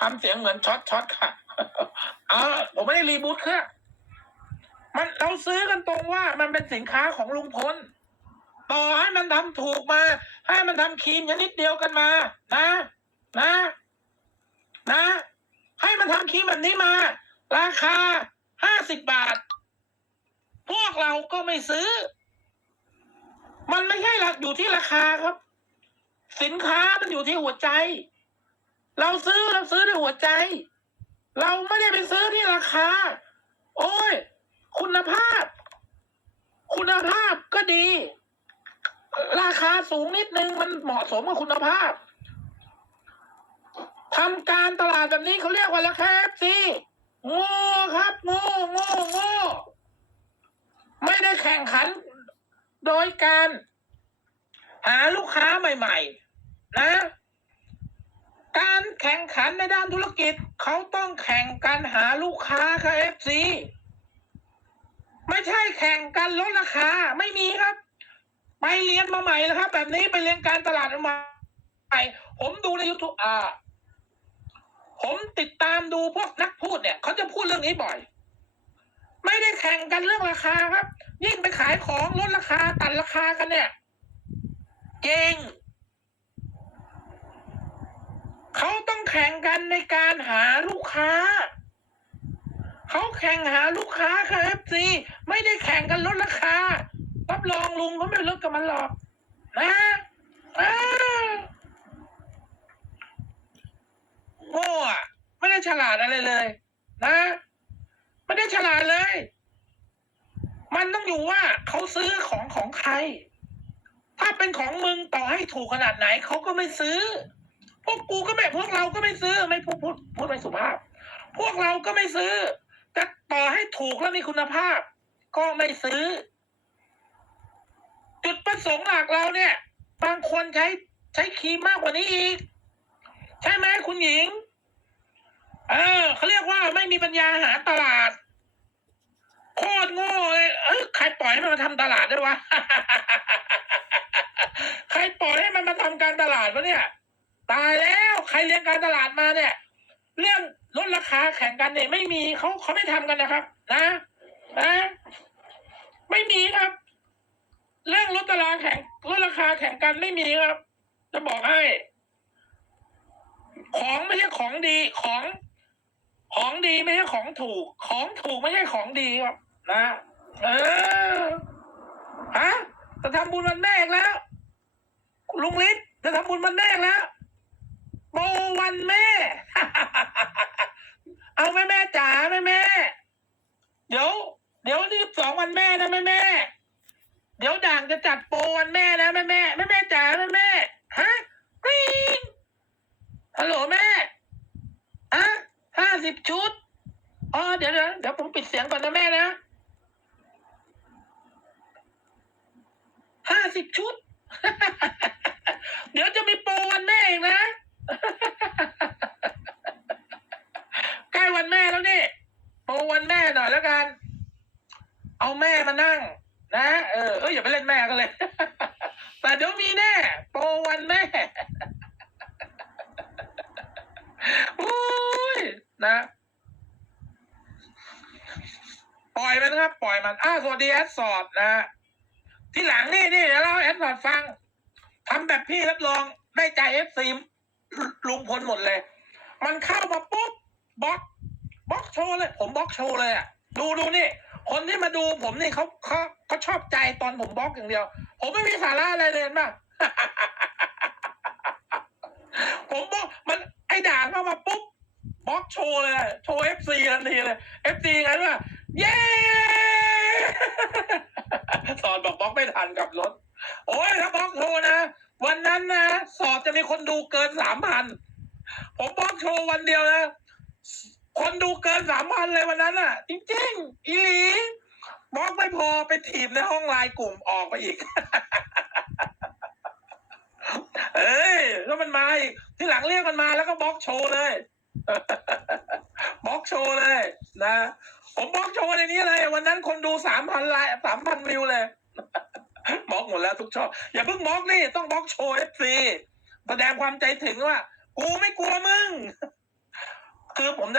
ทำเสียงเหมือนช็อตช็อตค่ะเออผมไม่ได้รีบูทเครื่องมันเราซื้อกันตรงว่ามันเป็นสินค้าของลุงพลต่อให้มันทำถูกมา ให้มันทำครีมชนิดเดียวกันมา นะ นะ นะ ให้มันทำครีมแบบนี้มา ราคาห้าสิบบาท พวกเราก็ไม่ซื้อ มันไม่ใช่หลักอยู่ที่ราคาครับ สินค้ามันอยู่ที่หัวใจ เราซื้อเราซื้อด้วยหัวใจ เราไม่ได้ไปซื้อที่ราคา โอ้ย คุณภาพ คุณภาพก็ดี ราคาสูงนิดนึงมันเหมาะสมกับคุณภาพทำการตลาดแบบนี้เขาเรียกว่าราคาเอฟซีโง่ครับโง่โง่โง่ไม่ได้แข่งขัน โดยการ หาลูกค้าใหม่ ๆ นะ การแข่งขันใน ด้านธุรกิจเขาต้องแข่งกันหาลูกค้าค่ะเอฟซีไม่ใช่แข่งกันลดราคาไม่มีครับ ไปเรียนมาใหม่แล้วครับ แบบนี้ไปเรียนการตลาดมาใหม่ผมดูในยูทูบอ่าผมติดตามดูพวกนักพูดเนี่ยเขาจะพูดเรื่องนี้บ่อย ไม่ได้แข่งกันเรื่องราคาครับ ยิ่งไปขายของลดราคาตัดราคากันเนี่ย เก่ง เขาต้องแข่งกันในการหาลูกค้า เขาแข่งหาลูกค้าค่ะเอฟซีไม่ได้แข่งกันลดราคารับรองลุงเขาไม่ลดกับมันหรอกนะโง่อะไม่ได้ฉลาดอะไรเลย นะไม่ได้ฉลาดเลย มันต้องอยู่ว่าเขาซื้อของของใคร ถ้าเป็นของมึงต่อให้ถูกขนาดไหนเขาก็ไม่ซื้อ พวกกูก็ไม่พวกเราก็ไม่ซื้อไม่พูดพูดพูดไม่สุภาพ พวกเราก็ไม่ซื้อแต่ต่อให้ถูกแล้วมีคุณภาพ ก็ไม่ซื้อ จุดประสงค์หลักเราเนี่ย บางคนใช้ใช้ครีมมากกว่านี้อีก ใช่ไหมคุณหญิง เออเขาเรียกว่าไม่มีปัญญาหาตลาดโคตรโง่เลยเออใครปล่อยให้มันมาทำตลาดด้วยวะ ใครปล่อยให้มันมาทำการตลาดวะเนี่ยายแล้วใครเรียนการตลาดมาเนี่ย เรื่องลดราคาแข่งกันเนี่ยไม่มีเขาเขาไม่ทำกันนะครับ นะนะไม่มีครับ เรื่องลดตลาดแข่งลดราคาแข่งกันไม่มีครับ จะบอกให้ ของไม่ใช่ของดีของ ของดีไม่ใช่ของถูก ของถูกไม่ใช่ของดีครับ นะเออฮะจะทำบุญวันแม่อีกแล้วลุงฤทธิ์จะทำบุญวันแม่อีกแล้ว โบวันแม่ เอาแม่แม่จ๋าแม่แม่ เดี๋ยว เดี๋ยวนี่สองวันแม่นะแม่แม่ เดี๋ยวด่างจะจัดโปรวันแม่นะแม่แม่แม่แม่จ๋าแม่แม่ฮะกรี๊งฮัลโหลแม่อะห้าสิบชุดอ๋อเดี๋ยวเดี๋ยวเดี๋ยวผมปิดเสียงก่อนนะแม่นะห้าสิบชุด เดี๋ยวจะมีโปรวันแม่อีกนะ ใกล้วันแม่แล้วนี่โปรวันแม่หน่อยแล้วกัน เอา แม่มานั่ง นะ เออเอออย่าไปเล่นแม่กันเลย แต่เดี๋ยวมีแน่ โปรวันแม่อุ้ยนะปล่อยมันครับ ปล่อยมันอ้าสวัสดีแอดสอดนะที่หลังนี่นี่เดี๋ยวเราแอดสอดฟังทำแบบพี่รับรองได้ใจเอฟซีลุงพลหมดเลย มันเข้ามาปุ๊บบล็อกบล็อกโชว์เลย ผมบล็อกโชว์เลยอะ ดูดูนี่ คนที่มาดูผมนี่เขาเขาเขาชอบใจตอนผมบล็อกอย่างเดียว ผมไม่มีสาระอะไรเลยเห็นป่ะผมบล็อกมันไอ้ด่างเข้ามาปุ๊บบล็อกโชว์เลยอะโชว์เอฟซีทันทีเลยเอฟซีไงว่าเย้สอนบอกบล็อกไม่ทันกับรถ โอ้ยถ้าบล็อกโชว์นะ วันนั้นนะสอบจะมีคนดูเกินสามพันผมบล็อกโชว์วันเดียวนะ คนดูเกินสามพันเลยวันนั้นอะ จริงๆอีหลีบล็อกไม่พอไปถีบในห้องไลน์กลุ่มออกไปอีก เอ้ย แล้วมันมาอีกที่หลังเรียกมันมาแล้วก็บล็อกโชว์เลยบล็อกโชว์เลยนะผมบล็อกโชว์ในนี้เลยวันนั้นคนดูสามพันไลน์สามพันวิวเลยบล็อกหมดแล้วทุกช่องอย่าเพิ่งบล็อกนี่ต้องบล็อกโชว์เอฟซีแสดงความใจถึงว่า กูไม่กลัวมึง คือผมจะ